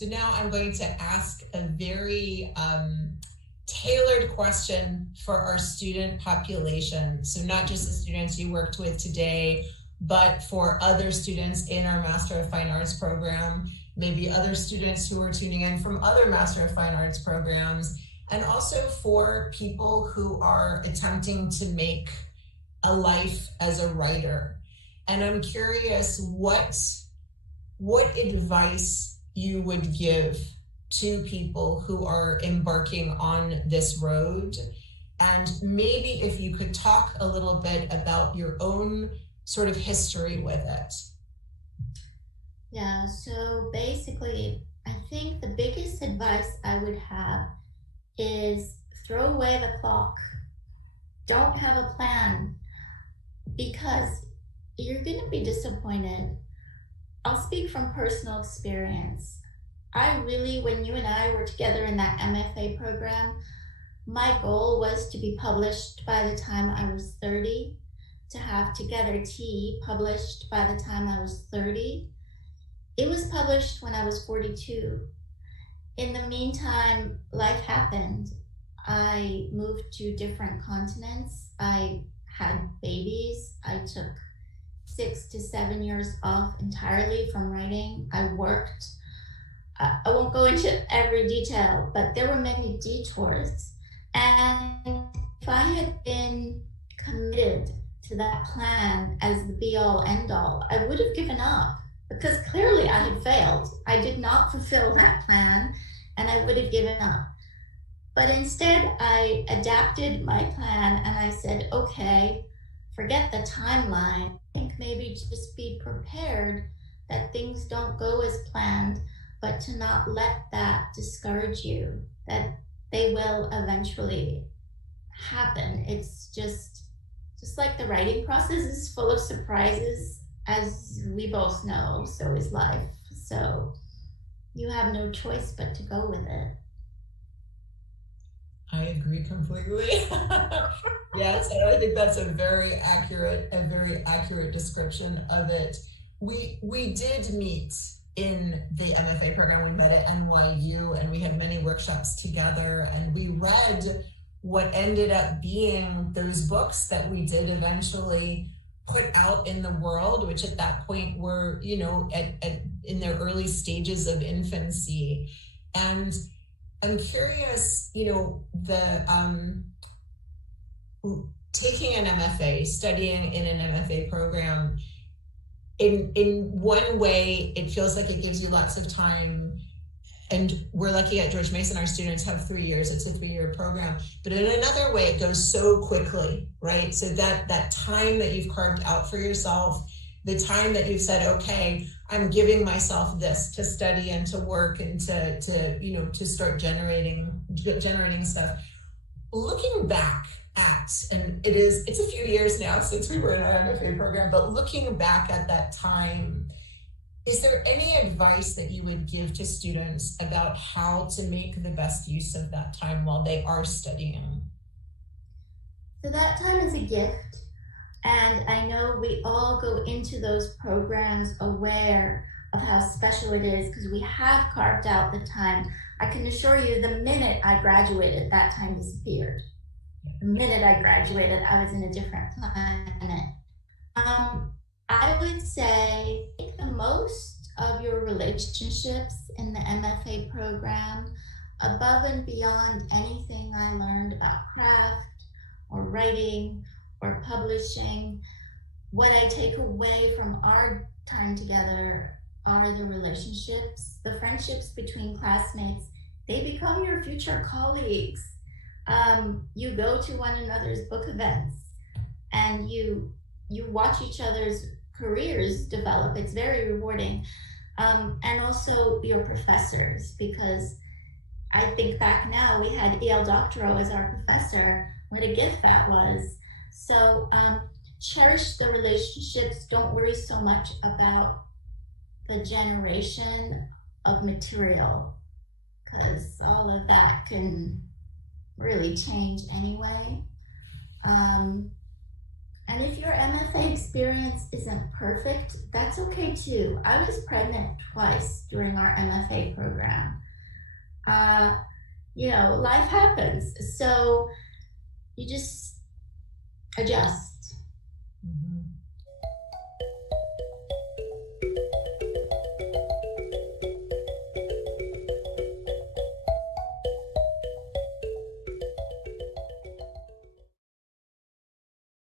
So now I'm going to ask a very tailored question for our student population. So not just the students you worked with today, but for other students in our Master of Fine Arts program, maybe other students who are tuning in from other Master of Fine Arts programs, and also for people who are attempting to make a life as a writer. And I'm curious what advice you would give to people who are embarking on this road. And maybe if you could talk a little bit about your own sort of history with it. Yeah, so basically, I think the biggest advice I would have is throw away the clock. Don't have a plan because you're going to be disappointed. I'll speak from personal experience. I really, when you and I were together in that MFA program, my goal was to be published by the time I was 30, to have Together Tea published by the time I was 30. It was published when I was 42. In the meantime, life happened. I moved to different continents. I had babies. I took 6 to 7 years off entirely from writing. I worked. I won't go into every detail, but there were many detours. And if I had been committed to that plan as the be all end all, I would have given up because clearly I had failed. I did not fulfill that plan and I would have given up. But instead, I adapted my plan and I said, okay, forget the timeline. I think maybe just be prepared that things don't go as planned, but to not let that discourage you, that they will eventually happen. It's just like the writing process is full of surprises, as we both know, so is life. So you have no choice but to go with it. I agree completely. Yes, and I think that's a very accurate description of it. We did meet in the MFA program. We met at NYU and we had many workshops together, and we read what ended up being those books that we did eventually put out in the world, which at that point were, in their early stages of infancy. And I'm curious, taking an MFA, studying in an MFA program, in one way, it feels like it gives you lots of time. And we're lucky at George Mason, our students have 3 years. It's a 3-year program. But in another way, it goes so quickly, right? So that time that you've carved out for yourself, the time that you've said, okay, I'm giving myself this to study and to work and to start generating stuff. Looking back at, and it's a few years now since we were in our MFA program, but looking back at that time, is there any advice that you would give to students about how to make the best use of that time while they are studying? So that time is a gift. And I know we all go into those programs aware of how special it is because we have carved out the time. I can assure you the minute I graduated, that time disappeared. The minute I graduated, I was in a different planet. I would say make the most of your relationships in the MFA program above and beyond anything I learned about craft or writing or publishing. What I take away from our time together are the relationships, the friendships between classmates. They become your future colleagues. You go to one another's book events and you watch each other's careers develop. It's very rewarding. And also your professors, because I think back now, we had E.L. Doctorow as our professor. What a gift that was. So cherish the relationships. Don't worry so much about the generation of material, because all of that can really change anyway. And if your MFA experience isn't perfect, that's okay too. I was pregnant twice during our MFA program. Life happens. So you just adjust. Mhm.